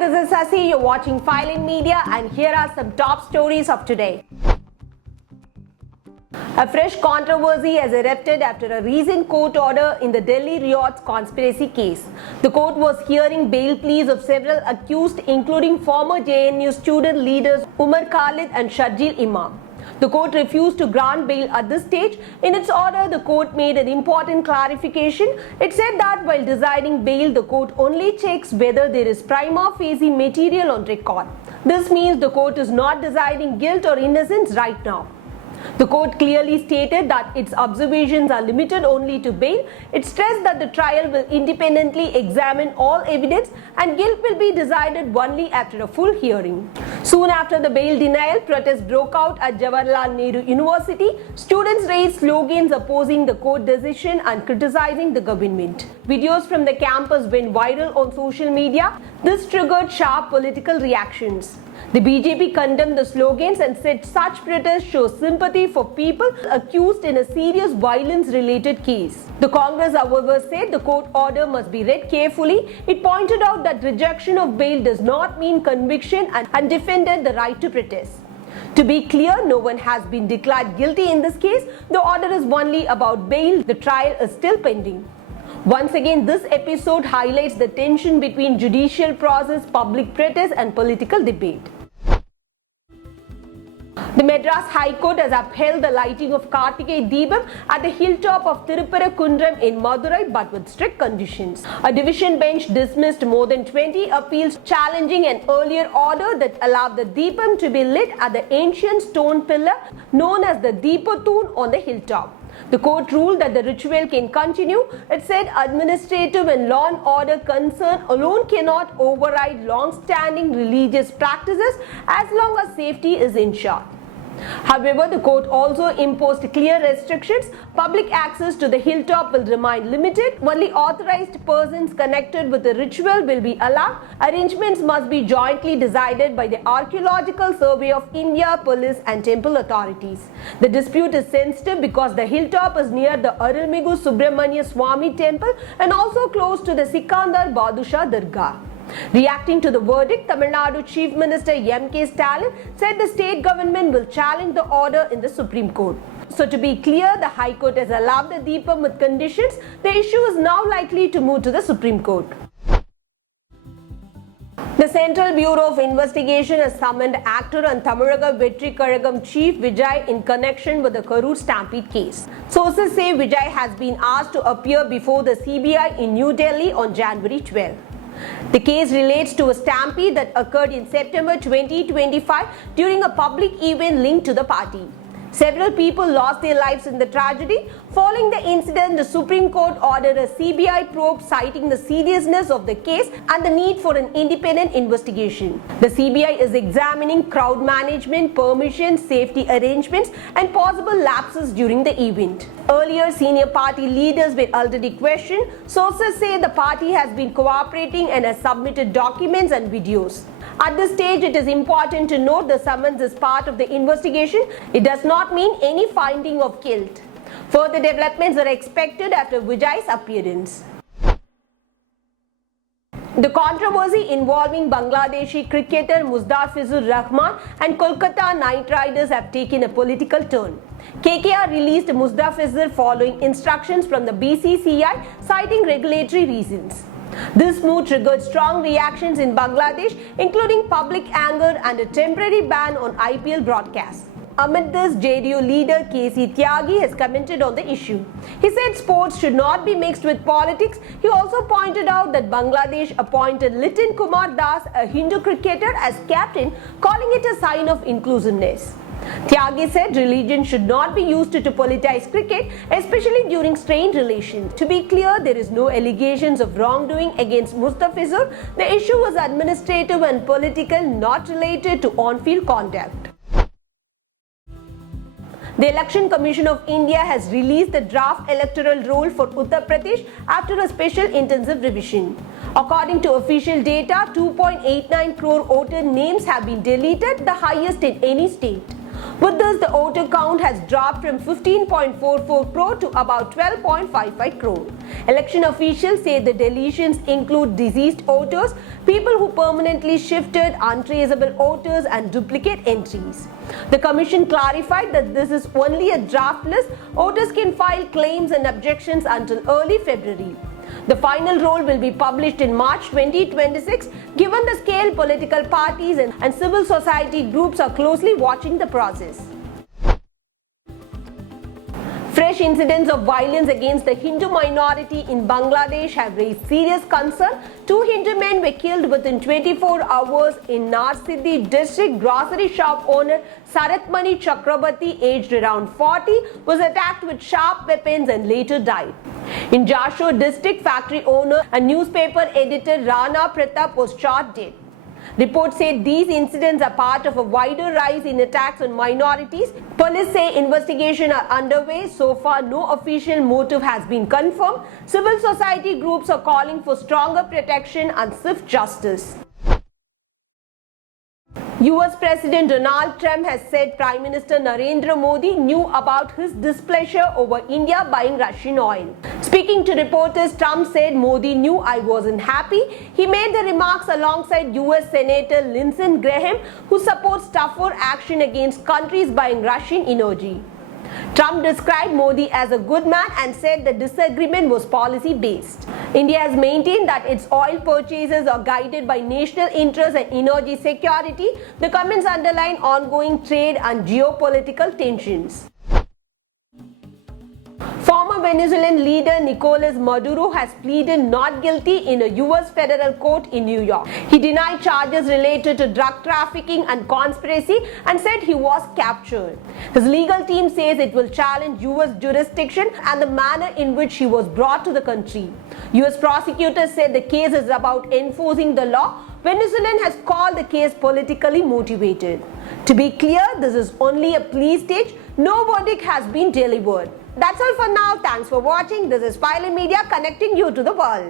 this is Sasi. You're watching Filing Media, and here are some top stories of today. A fresh controversy has erupted after a recent court order in the Delhi Riots conspiracy case. The court was hearing bail pleas of several accused, including former JNU student leaders Umar Khalid and Sharjeel Imam. The court refused to grant bail at this stage. In its order, the court made an important clarification. It said that while deciding bail, the court only checks whether there is prima facie material on record. This means the court is not deciding guilt or innocence right now. The court clearly stated that its observations are limited only to bail. It stressed that the trial will independently examine all evidence and guilt will be decided only after a full hearing. Soon after the bail denial, protests broke out at Jawaharlal Nehru University. Students raised slogans opposing the court decision and criticizing the government. Videos from the campus went viral on social media. This triggered sharp political reactions. The BJP condemned the slogans and said such protests show sympathy for people accused in a serious violence-related case. The Congress, however, said the court order must be read carefully. It pointed out that rejection of bail does not mean conviction and defended the right to protest. To be clear, no one has been declared guilty in this case. The order is only about bail. The trial is still pending. Once again, this episode highlights the tension between judicial process, public protest and political debate. The Madras High Court has upheld the lighting of Kartikeya Deepam at the hilltop of Tirupparakundram in Madurai, but with strict conditions. A division bench dismissed more than 20 appeals challenging an earlier order that allowed the Deepam to be lit at the ancient stone pillar known as the Deepathoon on the hilltop. The court ruled that the ritual can continue. It said administrative and law and order concern alone cannot override long-standing religious practices as long as safety is ensured. However, the court also imposed clear restrictions. Public access to the hilltop will remain limited. Only authorized persons connected with the ritual will be allowed. Arrangements must be jointly decided by the Archaeological Survey of India, police and temple authorities. The dispute is sensitive because the hilltop is near the Arulmigu Subramanya Swami temple and also close to the Sikandar Badusha Dargah. Reacting to the verdict, Tamil Nadu Chief Minister M.K. Stalin said the state government will challenge the order in the Supreme Court. So to be clear, the High Court has allowed the Deepam with conditions. The issue is now likely to move to the Supreme Court. The Central Bureau of Investigation has summoned actor and Tamaraga Vetri Karagam Chief Vijay in connection with the Karur Stampede case. Sources say Vijay has been asked to appear before the CBI in New Delhi on January 12. The case relates to a stampede that occurred in September 2025 during a public event linked to the party. Several people lost their lives in the tragedy. Following the incident, the Supreme Court ordered a CBI probe citing the seriousness of the case and the need for an independent investigation. The CBI is examining crowd management, permissions, safety arrangements and possible lapses during the event. Earlier, senior party leaders were already questioned. Sources say the party has been cooperating and has submitted documents and videos. At this stage, it is important to note the summons is part of the investigation. It does not mean any finding of guilt. Further developments are expected after Vijay's appearance. The controversy involving Bangladeshi cricketer Mustafizur Rahman and Kolkata Knight Riders have taken a political turn. KKR released Mustafizur following instructions from the BCCI citing regulatory reasons. This move triggered strong reactions in Bangladesh, including public anger and a temporary ban on IPL broadcasts. Amid this, JDU leader KC Tyagi has commented on the issue. He said sports should not be mixed with politics. He also pointed out that Bangladesh appointed Litin Kumar Das, a Hindu cricketer, as captain, calling it a sign of inclusiveness. Tyagi said religion should not be used to politicize cricket, especially during strained relations. To be clear, there is no allegations of wrongdoing against Mustafizur. The issue was administrative and political, not related to on-field conduct. The Election Commission of India has released the draft electoral roll for Uttar Pradesh after a special intensive revision. According to official data, 2.89 crore voter names have been deleted, the highest in any state. With this, the voter count has dropped from 15.44 crore to about 12.55 crore. Election officials say the deletions include deceased voters, people who permanently shifted, untraceable voters, and duplicate entries. The commission clarified that this is only a draft list. Voters can file claims and objections until early February. The final roll will be published in March 2026. Given the scale, political parties and civil society groups are closely watching the process. Fresh incidents of violence against the Hindu minority in Bangladesh have raised serious concern. 2 Hindu men were killed within 24 hours in Narsiddhi district. Grocery shop owner Saratmani Chakrabarti, aged around 40, was attacked with sharp weapons and later died. In Jashore district, factory owner and newspaper editor Rana Pratap was shot dead. Reports say these incidents are part of a wider rise in attacks on minorities. Police say investigations are underway. So far, no official motive has been confirmed. Civil society groups are calling for stronger protection and swift justice. US President Donald Trump has said Prime Minister Narendra Modi knew about his displeasure over India buying Russian oil. Speaking to reporters, Trump said Modi knew I wasn't happy. He made the remarks alongside US Senator Lindsey Graham, who supports tougher action against countries buying Russian energy. Trump described Modi as a good man and said the disagreement was policy-based. India has maintained that its oil purchases are guided by national interest and energy security. The comments underline ongoing trade and geopolitical tensions. Former Venezuelan leader Nicolas Maduro has pleaded not guilty in a US federal court in New York. He denied charges related to drug trafficking and conspiracy and said he was captured. His legal team says it will challenge US jurisdiction and the manner in which he was brought to the country. US prosecutors said the case is about enforcing the law. Venezuelan has called the case politically motivated. To be clear, this is only a plea stage. No verdict has been delivered. That's all for now. Thanks for watching. This is Pilot Media, connecting you to the world.